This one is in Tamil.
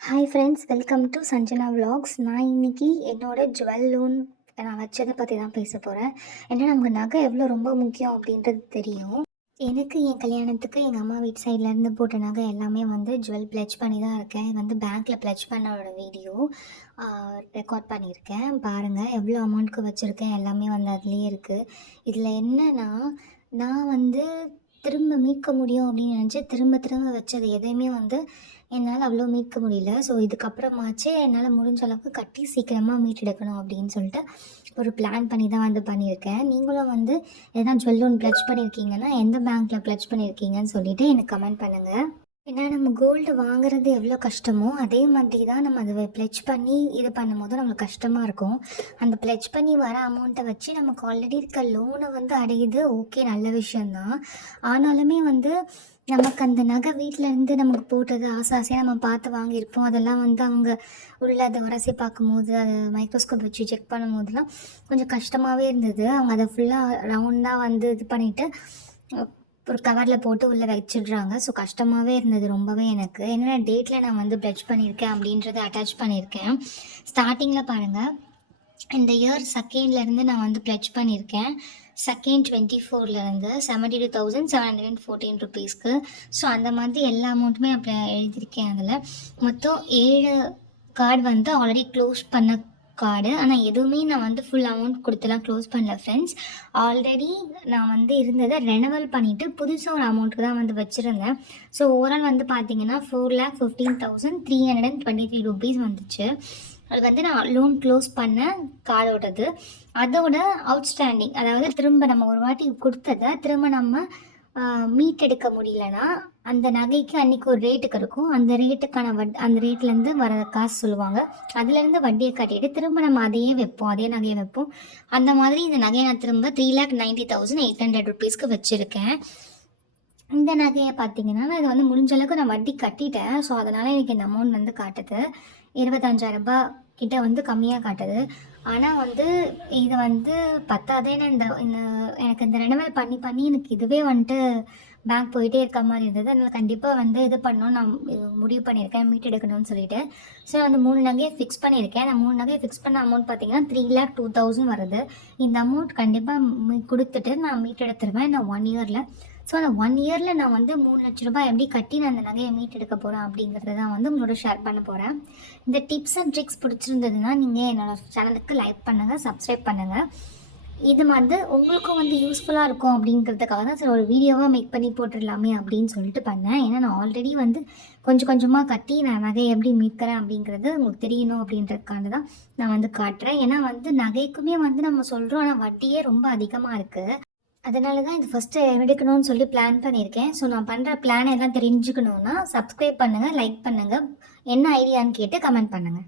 Hi friends, welcome to Sanjana vlogs. நான் இன்னைக்கு என்னோட ஜுவல் லோன் நான் வச்சதை பற்றி தான் பேச போகிறேன். ஏன்னா நமக்கு நகை எவ்வளோ ரொம்ப முக்கியம் அப்படின்றது தெரியும். எனக்கு என் கல்யாணத்துக்கு எங்கள் அம்மா வீட்டு சைட்லேருந்து போட்ட நகை எல்லாமே ஜுவல் ப்ளெட்ஜ் பண்ணி தான் இருக்கேன். இது பேங்க்கில் ப்ளெட்ஜ் பண்ணோட வீடியோ ரெக்கார்ட் பண்ணியிருக்கேன். பாருங்கள் எவ்வளோ அமௌண்ட்டுக்கு வச்சுருக்கேன், எல்லாமே அதுலேயே இருக்குது. இதில் என்னென்னா, நான் திரும்ப மீட்க முடியும் அப்படின்னு நினச்சி திரும்ப திரும்ப வச்சது எதையுமே என்னால் அவ்வளோ மீட்க முடியல. ஸோ இதுக்கப்புறமாச்சு என்னால் முடிஞ்ச அளவுக்கு கட்டி சீக்கிரமாக மீட்டெடுக்கணும் அப்படின்னு சொல்லிட்டு ஒரு பிளான் பண்ணி தான் பண்ணியிருக்கேன். நீங்களும் எதனா ஜுவல் லோன் ப்ளெட்ஜ் பண்ணியிருக்கீங்கன்னா எந்த பேங்க்கில் ப்ளெட்ஜ் பண்ணியிருக்கீங்கன்னு சொல்லிவிட்டு எனக்கு கமெண்ட் பண்ணுங்கள். ஏன்னா நம்ம கோல்டு வாங்குறது எவ்வளோ கஷ்டமோ அதே மாதிரி தான் நம்ம அதை ப்ளெட்ஜ் பண்ணி இது பண்ணும்போது நம்மளுக்கு கஷ்டமாக இருக்கும். அந்த ப்ளெட்ஜ் பண்ணி வர அமௌண்ட்டை வச்சு நமக்கு ஆல்ரெடி இருக்க லோனை அடையுது. ஓகே, நல்ல விஷயந்தான். ஆனாலுமே நமக்கு அந்த நகை வீட்டிலேருந்து நமக்கு போட்டது ஆசையாக நம்ம பார்த்து வாங்கியிருப்போம். அதெல்லாம் அவங்க உள்ள அதை உரசி பார்க்கும்போது, அதை மைக்ரோஸ்கோப் வச்சு செக் பண்ணும்போதுலாம் கொஞ்சம் கஷ்டமாகவே இருந்தது. அவங்க அதை ஃபுல்லாக ரவுண்டாக இது பண்ணிவிட்டு ஒரு கவரில் போட்டு உள்ளே வச்சிடுறாங்க. ஸோ கஷ்டமாகவே இருந்தது ரொம்பவே. எனக்கு என்னென்ன டேட்டில் நான் ப்ளெட்ஜ் பண்ணியிருக்கேன் அப்படின்றத அட்டாச் பண்ணியிருக்கேன். ஸ்டார்டிங்கில் பாருங்கள், இந்த இயர் செகண்ட்லேருந்து நான் ப்ளெட்ஜ் பண்ணியிருக்கேன். செகண்ட் 24லேருந்து 72,714 ருபீஸ்க்கு. ஸோ அந்த மாதிரி எல்லா அமௌண்ட்டுமே அப்போ எழுதியிருக்கேன். அதில் மொத்தம் 7 கார்டு ஆல்ரெடி க்ளோஸ் பண்ண கார்டு. ஆனால் எதுவுமே நான் ஃபுல் அமௌண்ட் கொடுத்துலாம் க்ளோஸ் பண்ணல ஃப்ரெண்ட்ஸ். ஆல்ரெடி நான் இருந்ததை ரெனவல் பண்ணிவிட்டு புதுசாக ஒரு அமௌண்ட்டுக்கு தான் வச்சுருந்தேன். ஸோ ஓவரால் பார்த்தீங்கன்னா 4,15,323 ருபீஸ் வந்துச்சு. அது நான் லோன் க்ளோஸ் பண்ண கார்டோடது. அதோட அவுட்ஸ்டாண்டிங், அதாவது திரும்ப நம்ம ஒரு வாட்டி கொடுத்ததை திரும்ப நம்ம மீட்டெடுக்க முடியலன்னா அந்த நகைக்கு அன்றைக்கி ஒரு ரேட்டுக்கு இருக்கும். அந்த ரேட்டுக்கான அந்த ரேட்லேருந்து வர காசு சொல்லுவாங்க. அதுலேருந்து வட்டியை கட்டிட்டு திரும்ப நம்ம அதையே வைப்போம், அதே நகையை வைப்போம். அந்த மாதிரி இந்த நகையை நான் திரும்ப 3,90,800 ருபீஸ்க்கு வச்சுருக்கேன். இந்த நகையை பார்த்தீங்கன்னா நான் இது முடிஞ்ச அளவுக்கு நான் வட்டி கட்டிட்டேன். ஸோ அதனால் எனக்கு இந்த அமௌண்ட் காட்டுது 25,000 ரூபாய் கிட்ட கம்மியாக காட்டுது. ஆனால் இது பத்தாதேன்னு இந்த எனக்கு இந்த ரெனவல் பண்ணி எனக்கு இதுவே பேங்க் போயிட்டே இருக்க மாதிரி இருந்தது. அதனால் கண்டிப்பாக இது பண்ணணும் நான் முடிவு பண்ணியிருக்கேன், மீட் எடுக்கணும்னு சொல்லிட்டு. ஸோ 3 நகையை ஃபிக்ஸ் பண்ணியிருக்கேன். நான் 3 நகையை ஃபிக்ஸ் பண்ண அமௌண்ட் பார்த்தீங்கன்னா 3,02,000 வருது. இந்த அமௌண்ட் கண்டிப்பாக கொடுத்துட்டு நான் மீட் எடுத்துருவேன் இந்த 1 இயரில். ஸோ அந்த 1 இயரில் நான் 3 லட்ச ரூபாய் எப்படி கட்டி நான் அந்த நகையை மீட் எடுக்க போகிறேன் அப்படிங்கிறத தான் உங்களோட ஷேர் பண்ண போகிறேன். இந்த டிப்ஸ் அண்ட் ட்ரிக்ஸ் பிடிச்சிருந்ததுன்னா நீங்கள் என்னோடய சேனலுக்கு லைக் பண்ணுங்கள், சப்ஸ்கிரைப் பண்ணுங்கள். இது உங்களுக்கும் யூஸ்ஃபுல்லாக இருக்கும் அப்படிங்கிறதுக்காக தான் சரி ஒரு வீடியோவாக மேக் பண்ணி போட்டுடலாமே அப்படின்னு சொல்லிட்டு பண்ணேன். ஏன்னா நான் ஆல்ரெடி கொஞ்சம் கொஞ்சமாக கட்டி நான் நகையை எப்படி மீட்கிறேன் அப்படிங்கிறது உங்களுக்கு தெரியணும் அப்படின்றதுக்காக தான் நான் காட்டுறேன். ஏன்னா நகைக்குமே நம்ம சொல்கிறோம், ஆனால் வட்டியே ரொம்ப அதிகமாக இருக்குது. அதனால தான் இது ஃபஸ்ட்டு எடுக்கணும்னு சொல்லி பிளான் பண்ணியிருக்கேன். ஸோ நான் பண்ணுற பிளான் எல்லாம் தெரிஞ்சுக்கணுன்னா சப்ஸ்கிரைப் பண்ணுங்கள், லைக் பண்ணுங்கள், என்ன ஐடியான்னு கேட்டு கமெண்ட் பண்ணுங்கள்.